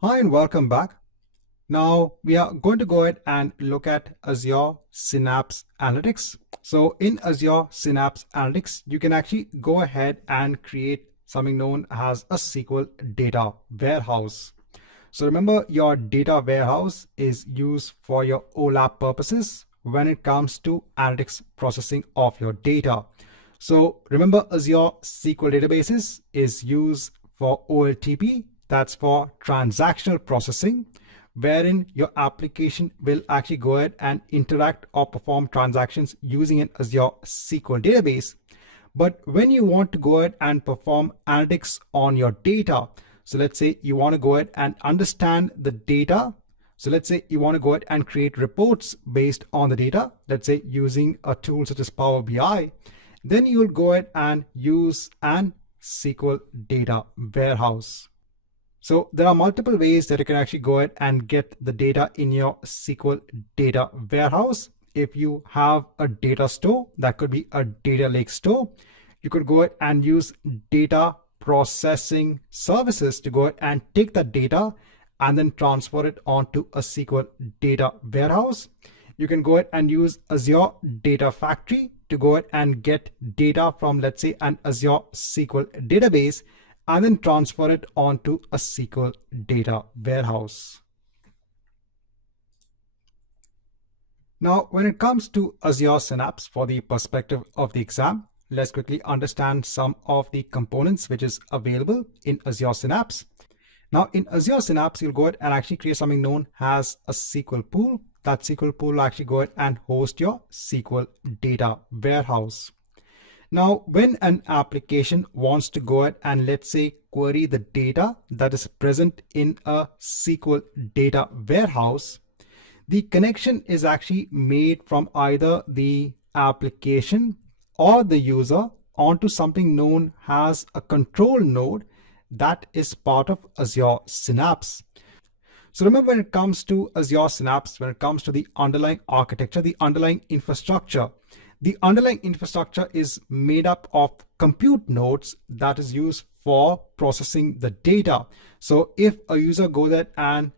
Hi and welcome back. Now we are going to go ahead and look at Azure Synapse Analytics. So in Azure Synapse Analytics, you can actually go ahead and create something known as a SQL data warehouse. So remember, your data warehouse is used for your OLAP purposes when it comes to analytics processing of your data. So remember, Azure SQL databases is used for OLTP, that's for transactional processing, wherein your application will actually go ahead and interact or perform transactions using an Azure SQL database. But when you want to go ahead and perform analytics on your data, so let's say you want to go ahead and understand the data. So let's say you want to go ahead and create reports based on the data, let's say using a tool such as Power BI, then you will go ahead and use an SQL data warehouse. So there are multiple ways that you can actually go ahead and get the data in your SQL data warehouse. If you have a data store, that could be a data lake store. You could go ahead and use data processing services to go ahead and take that data and then transfer it onto a SQL data warehouse. You can go ahead and use Azure Data Factory to go ahead and get data from, let's say, an Azure SQL database and then transfer it onto a SQL data warehouse. Now, when it comes to Azure Synapse, for the perspective of the exam, let's quickly understand some of the components which is available in Azure Synapse. Now, in Azure Synapse, you'll go ahead and actually create something known as a SQL pool. That SQL pool will actually go ahead and host your SQL data warehouse. Now, when an application wants to go ahead and, let's say, query the data that is present in a SQL data warehouse, the connection is actually made from either the application or the user onto something known as a control node that is part of Azure Synapse. So remember, when it comes to Azure Synapse, when it comes to the underlying architecture, the underlying infrastructure is made up of compute nodes that is used for processing the data. So if a user goes there and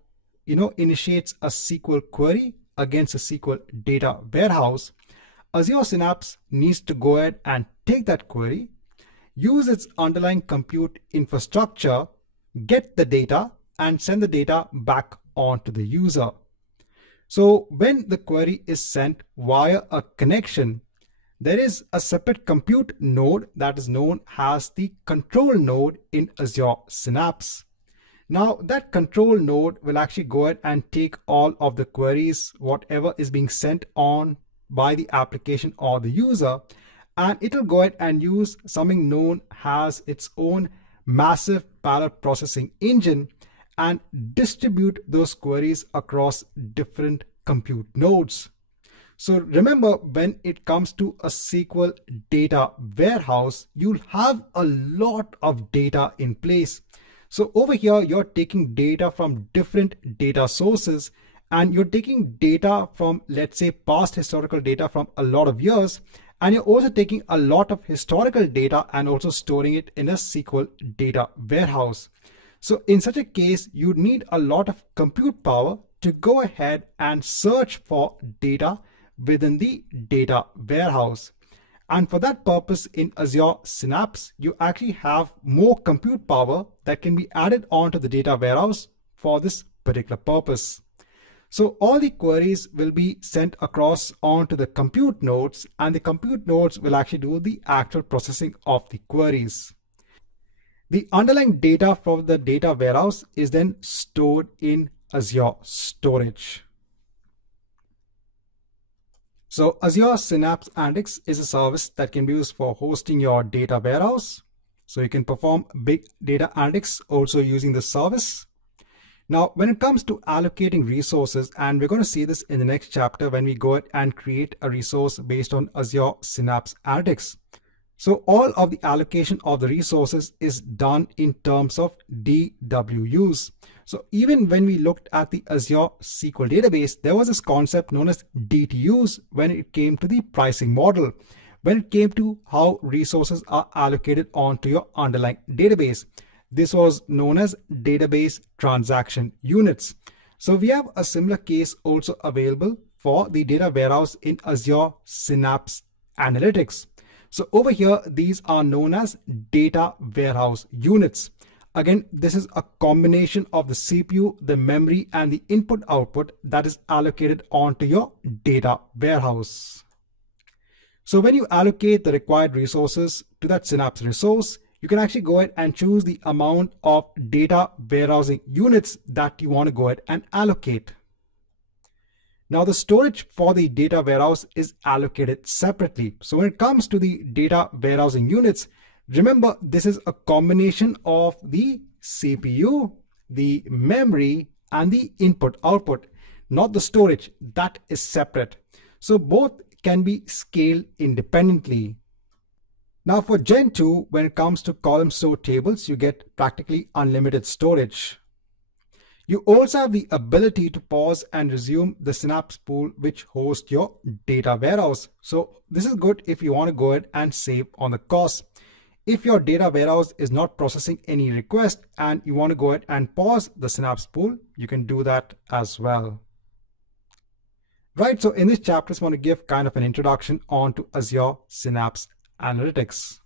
initiates a SQL query against a SQL data warehouse, Azure Synapse needs to go ahead and take that query, use its underlying compute infrastructure, get the data, and send the data back on to the user. So when the query is sent via a connection, there is a separate compute node that is known as the control node in Azure Synapse. Now that control node will actually go ahead and take all of the queries, whatever is being sent on by the application or the user, and it will go ahead and use something known as its own massive parallel processing engine and distribute those queries across different compute nodes. So remember, when it comes to a SQL data warehouse, you'll have a lot of data in place. So over here, you're taking data from different data sources, and you're taking data from, let's say, past historical data from a lot of years, and you're also taking a lot of historical data and also storing it in a SQL data warehouse. So in such a case, you need a lot of compute power to go ahead and search for data within the data warehouse. And for that purpose, in Azure Synapse, you actually have more compute power that can be added onto the data warehouse for this particular purpose. So all the queries will be sent across onto the compute nodes, and the compute nodes will actually do the actual processing of the queries. The underlying data from the data warehouse is then stored in Azure Storage. So Azure Synapse Analytics is a service that can be used for hosting your data warehouse. So you can perform big data analytics also using this service. Now, when it comes to allocating resources, and we're going to see this in the next chapter when we go ahead and create a resource based on Azure Synapse Analytics. So all of the allocation of the resources is done in terms of DWUs. So even when we looked at the Azure SQL database, there was this concept known as DTUs when it came to the pricing model, when it came to how resources are allocated onto your underlying database. This was known as database transaction units. So we have a similar case also available for the data warehouse in Azure Synapse Analytics. So over here, these are known as data warehouse units. Again, this is a combination of the CPU, the memory, and the input output that is allocated onto your data warehouse. So when you allocate the required resources to that Synapse resource, you can actually go ahead and choose the amount of data warehousing units that you want to go ahead and allocate. Now the storage for the data warehouse is allocated separately. So when it comes to the data warehousing units, remember this is a combination of the CPU, the memory, and the input output, not the storage. That is separate. So both can be scaled independently. Now for Gen 2, when it comes to column store tables, you get practically unlimited storage. You also have the ability to pause and resume the Synapse pool which hosts your data warehouse. So this is good if you want to go ahead and save on the cost. If your data warehouse is not processing any request and you want to go ahead and pause the Synapse pool, you can do that as well. Right, so in this chapter, I just want to give kind of an introduction onto Azure Synapse Analytics.